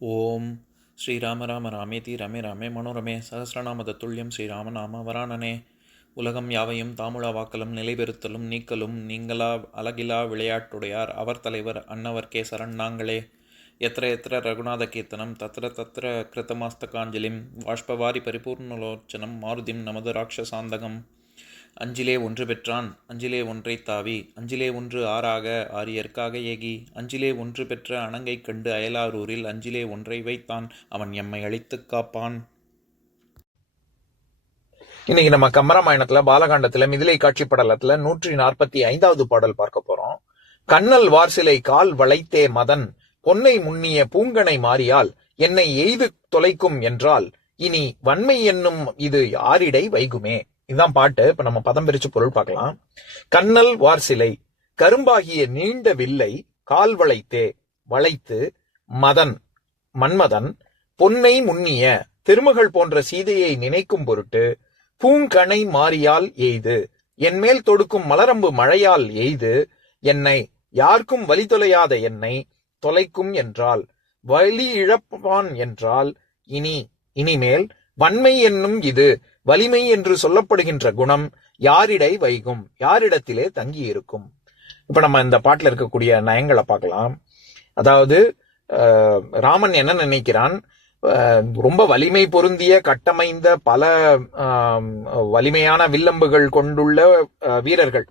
ஓம் ஸ்ரீராம ராம ராமேதி ரமே ராமே மனோரமே சகசிரநாம தத்துல்யம் ஸ்ரீராம நாம வராணனே. உலகம் யாவையும் தாமுழா வாக்கலும் நிலைபெறுத்தலும் நீக்கலும் நீங்களா அழகிலா விளையாட்டுடையார் அவர் தலைவர் அன்னவர் கேசரன் நாங்களே. எத்திர எத்திர ரகுநாத கீர்த்தனம் தத்திர தத்திர கிருத்தமாஸ்தகாஞ்சலிம் வாஷ்பவாரி பரிபூர்ணலோச்சனம் மாருதிம் நமது ராட்சசாந்தகம். அஞ்சிலே ஒன்று பெற்றான் அஞ்சிலே ஒன்றை தாவி அஞ்சிலே ஒன்று ஆறாக ஆரியர்க்காக ஏகி அஞ்சிலே ஒன்று பெற்ற அணங்கை கண்டு அயலாரூரில் அஞ்சிலே ஒன்றை வைத்தான் அவன் எம்மை அழித்துக் காப்பான். இன்னைக்கு நம்ம கம்பராமாயணத்துல பாலகாண்டத்துல மிதிலை காட்சி படலத்துல 145வது பாடல் பார்க்க போறோம். கண்ணல் வார்சிலை கால் வளைத்தே மதன் பொன்னை முன்னிய பூங்கனை மாறியால் என்னை எய்து தொலைக்கும் என்றால் இனி வன்மை என்னும் இது யாரிடை வைகுமே. இதுதான் பாட்டு. இப்ப நம்ம பதம் பிரிச்சு பொருள் பார்க்கலாம். கண்ணல் வார்சிலை கரும்பாகிய நீண்ட வில்லை கால் வளைத்தே வளைத்து மதன் மன்மதன் பொன்னை முன்னிய திருமகள் போன்ற சீதையை நினைக்கும் பொருட்டு பூங்கனை மாறியால் எய்து என்மேல் தொடுக்கும் மலரம்பு மழையால் எய்து என்னை யாருக்கும் வழி தொலையாத என்னை தொலைக்கும் என்றால் வழி இழப்பான் என்றால் இனிமேல் வன்மை என்னும் இது வலிமை என்று சொல்லப்படுகின்ற குணம் யாரிடை வைகும் யாரிடத்திலே தங்கி இருக்கும். இப்ப நம்ம இந்த பாட்டுல இருக்கக்கூடிய நயங்களை பார்க்கலாம். அதாவது ராமன் என்ன நினைக்கிறான், ரொம்ப வலிமை பொருந்திய கட்டமைந்த பல வலிமையான வில்லம்புகள் கொண்டுள்ள வீரர்கள்,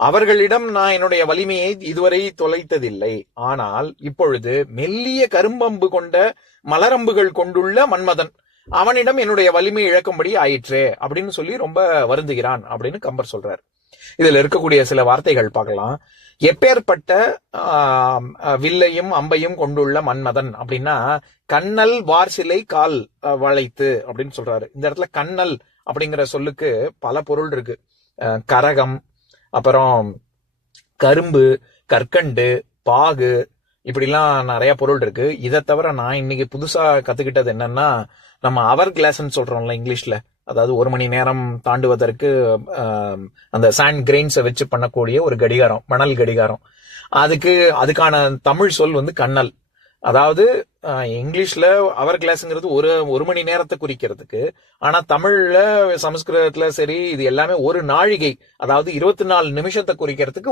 அவர்களிடம் நான் என்னுடைய வலிமையை இதுவரை தொலைத்ததில்லை. ஆனால் இப்பொழுது மெல்லிய கரும்பம்பு கொண்ட மலரம்புகள் கொண்டுள்ள மன்மதன், அவனிடம் என்னுடைய வலிமை இழக்கும்படி ஆயிற்றே அப்படின்னு சொல்லி ரொம்ப வருந்துகிறான் அப்படின்னு கம்பர் சொல்றார். இதுல இருக்கக்கூடிய சில வார்த்தைகள் பார்க்கலாம். எப்பேற்பட்ட வில்லையும் அம்பையும் கொண்டுள்ள மன்மதன் அப்படின்னா கண்ணல் வார்சிலை கால் வளைத்து அப்படின்னு சொல்றாரு. இந்த இடத்துல கண்ணல் அப்படிங்கிற சொல்லுக்கு பல பொருள் இருக்கு. கரகம், அப்புறம் கரும்பு, கற்கண்டு, பாகு, இப்படிலாம் நிறைய பொருள் இருக்கு. இதை தவிர நான் இன்னைக்கு புதுசா கத்துக்கிட்டது என்னன்னா, நம்ம அவர் கிளாஸ்ன்னு சொல்றோம்ல இங்கிலீஷ்ல, அதாவது 1 மணி நேரம் தாண்டுவதற்கு அந்த சாண்ட் கிரெயின்ஸை வச்சு பண்ணக்கூடிய ஒரு கடிகாரம், மணல் கடிகாரம், அதுக்கான தமிழ் சொல் வந்து கண்ணல். அதாவது இங்கிலீஷ்ல அவர் கிளாஸ்ங்கிறது ஒரு மணி நேரத்தை குறிக்கிறதுக்கு, ஆனா தமிழ்ல சமஸ்கிருதத்துல சரி இது எல்லாமே ஒரு நாழிகை, அதாவது 24 நிமிஷத்தை குறிக்கிறதுக்கு,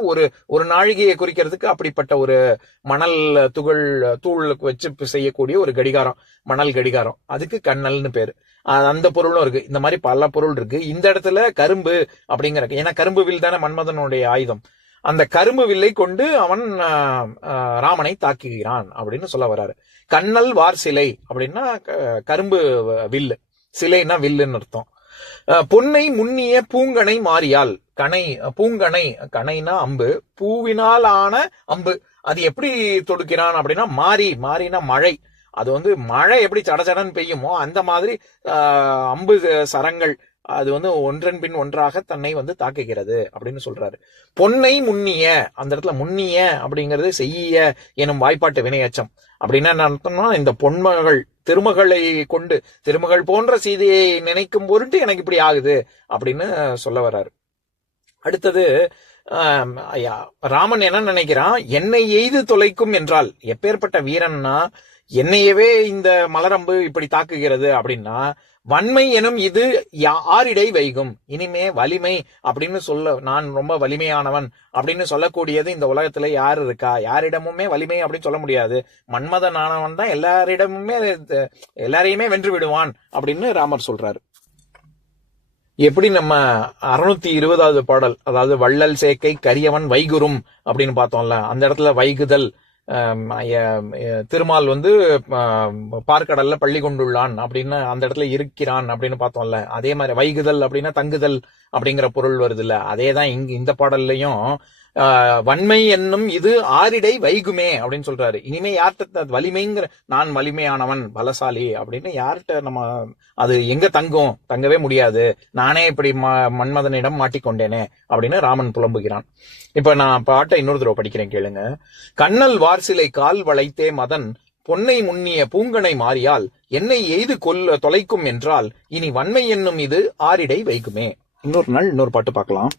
ஒரு நாழிகையை குறிக்கிறதுக்கு அப்படிப்பட்ட ஒரு மணல் தூள் வச்சு செய்யக்கூடிய ஒரு கடிகாரம், மணல் கடிகாரம், அதுக்கு கண்ணல்னு பேரு. அந்த பொருளும் இருக்கு. இந்த மாதிரி பல பொருள் இருக்கு. இந்த இடத்துல கரும்பு அப்படிங்கிற, ஏன்னா கரும்பு வில் தானே மன்மதனுடைய ஆயுதம், அந்த கரும்பு வில்லை கொண்டு அவன் ராமனை தாக்குகிறான் அப்படின்னு சொல்ல வர்றாரு. கண்ணல் வார் சிலை அப்படின்னா கரும்பு வில்லு, சிலைன்னா வில்லுன்னு அர்த்தம். பொன்னை முன்னிய பூங்கனை மாறியால், பூங்கனை, கணைனா அம்பு, பூவினால் ஆன அம்பு, அது எப்படி தொடுக்கிறான் அப்படின்னா மாறினா மழை, அது வந்து மழை எப்படி சடச்சடன்னு பெய்யுமோ அந்த மாதிரி அம்பு சரங்கள் அது வந்து ஒன்றன் பின் ஒன்றாக தன்னை வந்து தாக்குகிறது அப்படின்னு சொல்றாரு. பொன்னை முன்னிய, அந்த இடத்துல முன்னிய அப்படிங்கிறது செய்ய எனும் வாய்ப்பாட்டு வினையச்சம். அப்படின்னா என்ன அர்த்தம்னா, இந்த பொன்மகள் திருமகளை கொண்டு, திருமகள் போன்ற சீதையை நினைக்கும் பொருட்டு எனக்கு இப்படி ஆகுது அப்படின்னு சொல்ல வர்றாரு. அடுத்தது ராமன் என்ன நினைக்கிறான், என்னை எய்து தொலைக்கும் என்றால், எப்பேற்பட்ட வீரன்னா என்னையவே இந்த மலரம்பு இப்படி தாக்குகிறது அப்படின்னா வன்மை எனும் இது யாரிடை வைகும், இனிமே வலிமை அப்படின்னு சொல்ல, நான் ரொம்ப வலிமையானவன் அப்படின்னு சொல்லக்கூடியது இந்த உலகத்துல யாரு இருக்கா, யாரிடமுமே வலிமை அப்படின்னு சொல்ல முடியாது. மன்மதனானவன் தான் எல்லாரையுமே வென்று விடுவான் அப்படின்னு ராமர் சொல்றாரு. எப்படி நம்ம 620வது பாடல், அதாவது வள்ளல் சேக்கை கரியவன் வைகுரும் அப்படின்னு பார்த்தோம்ல, அந்த இடத்துல வைகுதல், திருமால் வந்து பார்க்கடல்ல பள்ளி கொண்டுள்ளான் அப்படின்னு அந்த இடத்துல இருக்கிறான் அப்படின்னு பார்த்தோம்ல, அதே மாதிரி வைகுதல் அப்படின்னா தங்குதல் அப்படிங்கிற பொருள் வருது இல்ல, அதேதான் இந்த பாடல்லையும் வன்மை என்னும் இது ஆரிடை வைகுமே அப்படின்னு சொல்றாரு. இனிமே யார்கிட்ட வலிமைங்கிற, நான் வலிமையானவன் பலசாலி அப்படின்னு யார்கிட்ட நம்ம, அது எங்க தங்கவே முடியாது, நானே இப்படி மன்மதனிடம் மாட்டிக்கொண்டேனே அப்படின்னு ராமன் புலம்புகிறான். இப்ப நான் பாட்டை இன்னொரு தடவை படிக்கிறேன், கேளுங்க. கண்ணல் வார்சிலை கால் வளைத்தே மதன் பொன்னை முன்னிய பூங்கனை மாறியால் என்னை எய்து தொலைக்கும் என்றால் இனி வன்மை என்னும் இது ஆரிடை வைகுமே. இன்னொரு நாள் இன்னொரு பாட்டு பார்க்கலாம்.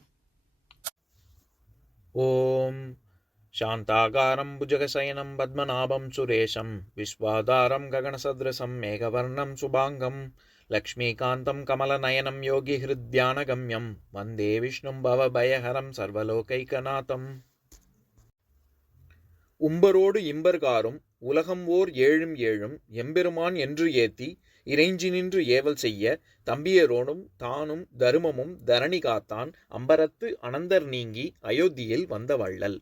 ஓம் शान्ताकारं भुजगशयनं पद्मनाभं सुरेशं विश्वाधारं गगनसदृशं मेघवर्णं शुभाङ्गं लक्ष्मीकान्तं कमलनयनं योगिहृद्यानगम्यं वन्दे विष्णुं भवभयहरं सर्वलोकैकनाथम्. உம்பரோடு இம்பர்காரும் உலகம் ஓர் ஏழும் ஏழும் எம்பெருமான் என்று ஏத்தி இறைஞ்சி நின்று ஏவல் செய்ய தம்பியரோனும் தானும் தருமமும் தரணி காத்தான் அம்பரத்து அனந்தர் நீங்கி அயோத்தியில் வந்த வள்ளல்.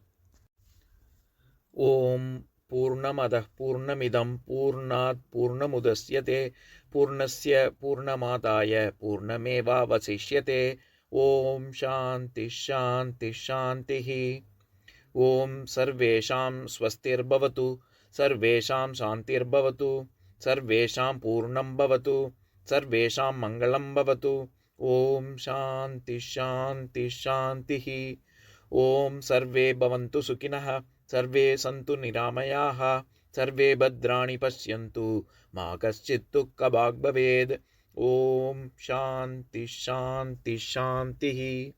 ஓம் பூர்ணமதः பூர்ணமிதம் பூர்ணாத் பூர்ணமுதஸ்யதே பூர்ணஸ்ய பூர்ணமாதாய பூர்ணமேவாவசிஷ்யதே. ஓம் சாந்தி சாந்தி சாந்திஹி. ஓம் சர்வேஷாம் ஸ்வஸ்திர்பவது சர்வேஷாம் சாந்திர்பவது சர்வேஷாம் பூர்ணம் பவது சர்வேஷாம் மங்களம் பவது. ஓம் சாந்தி சாந்தி சாந்திஹி. ஓம் சர்வே பவந்து சுகினः சர்வே சந்து நிராமயாः சர்வே பத்ராணி பஷ்யந்து மா கஷ்சித் துக்கபாக் பவேத். ஓம் சாந்தி சாந்தி சாந்திஹி.